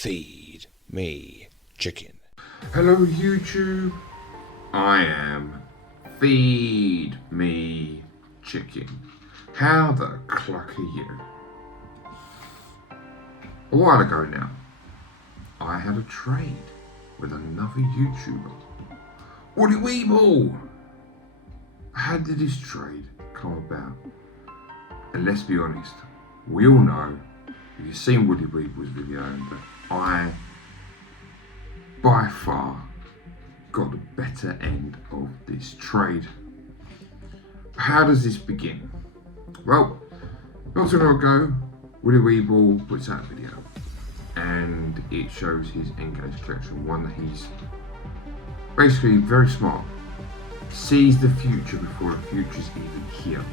Feed me chicken. Hello YouTube, I am Feed Me Chicken. How the cluck are you? A while ago now, I had a trade with another YouTuber. Woody Weeble! How did this trade come about? And let's be honest, we all know, if you've seen Woody Weeble's video, that I, by far, got the better end of this trade. How does this begin? Well, not too long ago, Woody Weeble puts out a video and it shows his N-Gage collection, one that he's basically very smart, sees the future before the future's even here.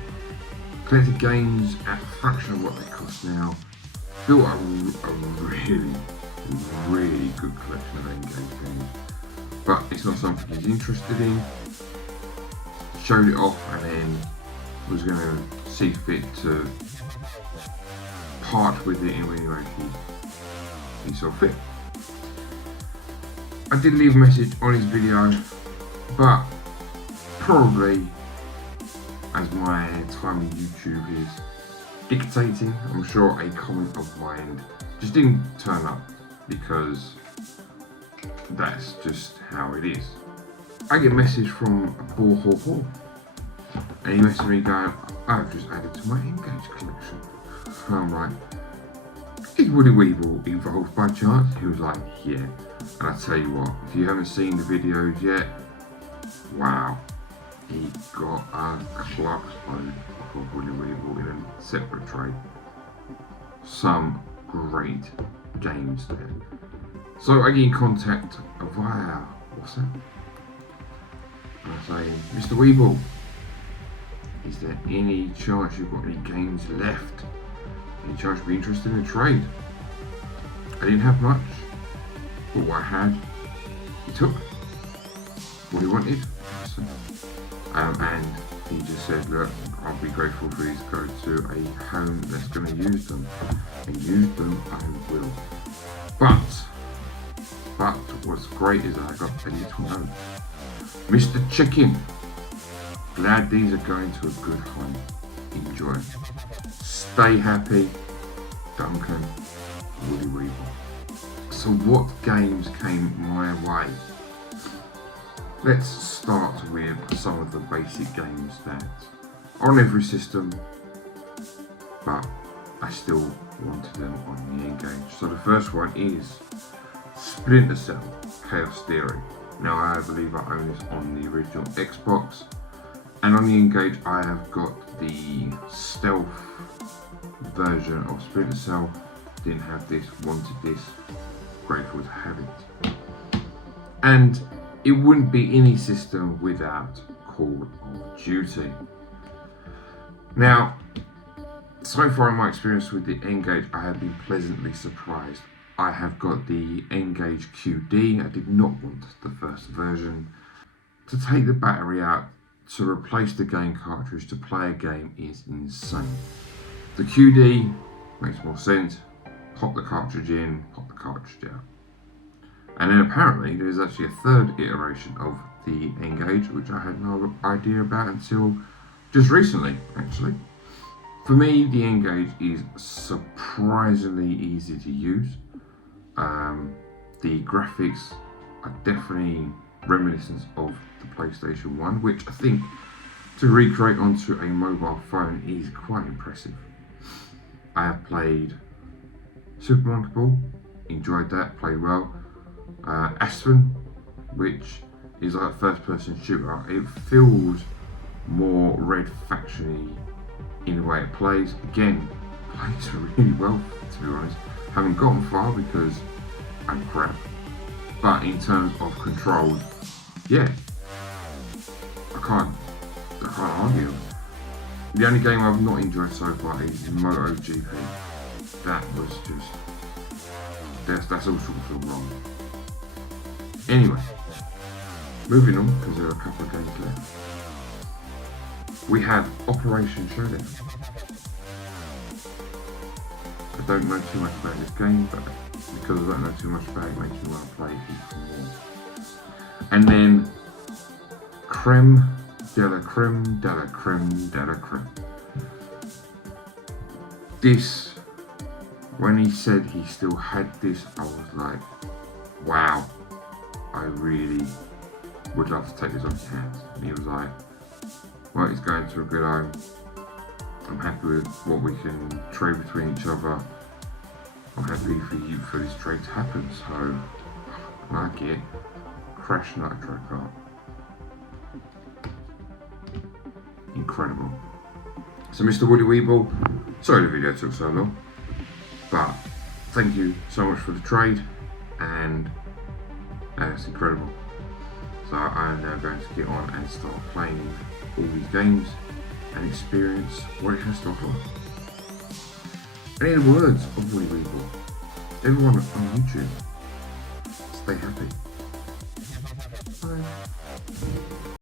Collected games at a fraction of what they cost now, built a really good collection of N-Gage games, but it's not something he's interested in. Showed it off and then was going to see fit to part with it in any way he saw fit. I did leave a message on his video, but probably as my time on YouTube is dictating, I'm sure a comment of mine just didn't turn up because that's just how it is. I get a message from Bo and he messaged me going, I've just added to my N-Gage collection. And I'm like, is Woody Weeble involved by chance? He was like, yeah. And I tell you what, if you haven't seen the videos yet, wow, he got a clock load of Woody Weeble in a separate trade. Some great games there. So I get in contact via WhatsApp. And I say, Mr. Weeble, is there any chance you've got any games left? Any chance you'd be interested in a trade? I didn't have much, but what I had, he took what he wanted. And he just said, look, I'll be grateful for these to go to a home that's going to use them. And use them I will. But what's great is I got a little note. Mr. Chicken, glad these are going to a good home. Enjoy. Stay happy, Duncan, Woody Weeble. So what games came my way? Let's start with some of the basic games that are on every system, but I still wanted them on the N-Gage. So the first one is Splinter Cell Chaos Theory. Now I believe I own this on the original Xbox, and on the N-Gage I have got the stealth version of Splinter Cell. Didn't have this, wanted this, grateful to have it. And it wouldn't be any system without Call of Duty. Now, so far in my experience with the N-Gage, I have been pleasantly surprised. I have got the N-Gage QD. I did not want the first version. To take the battery out, to replace the game cartridge, to play a game is insane. The QD makes more sense. Pop the cartridge in, pop the cartridge out. And then apparently there's actually a third iteration of the N-Gage, which I had no idea about until just recently, actually. For me, the N-Gage is surprisingly easy to use. The graphics are definitely reminiscent of the PlayStation 1, which I think to recreate onto a mobile phone is quite impressive. I have played Super Monkey Ball, enjoyed that, played well. Aspen, which is like a first-person shooter, it feels more Red Faction-y in the way it plays. Again, plays really well, to be honest. Haven't gotten far because I'm crap, but in terms of controls, yeah, I can't argue. The only game I've not enjoyed so far is MotoGP. That was just, that's all sort of feel wrong. Anyway, moving on, because there are a couple of games left. We have Operation Showdown. I don't know too much about this game, but the because I don't know too much about it, makes me want to play FIFA more. And then creme de la creme de la creme de la creme. This, when he said he still had this, I was like, wow, I really would love to take this off his hands. And he was like, well, he's going to a good home. I'm happy with what we can trade between each other. I'm happy for this trade to happen, so I like it. Crash Nitro Kart. Incredible. So Mr. Woody Weeble, sorry the video took so long, but thank you so much for the trade, and it's incredible. So I am now going to get on and start playing all these games and experience what it has to offer. And in the words of Woody Weeble, everyone on YouTube, stay happy.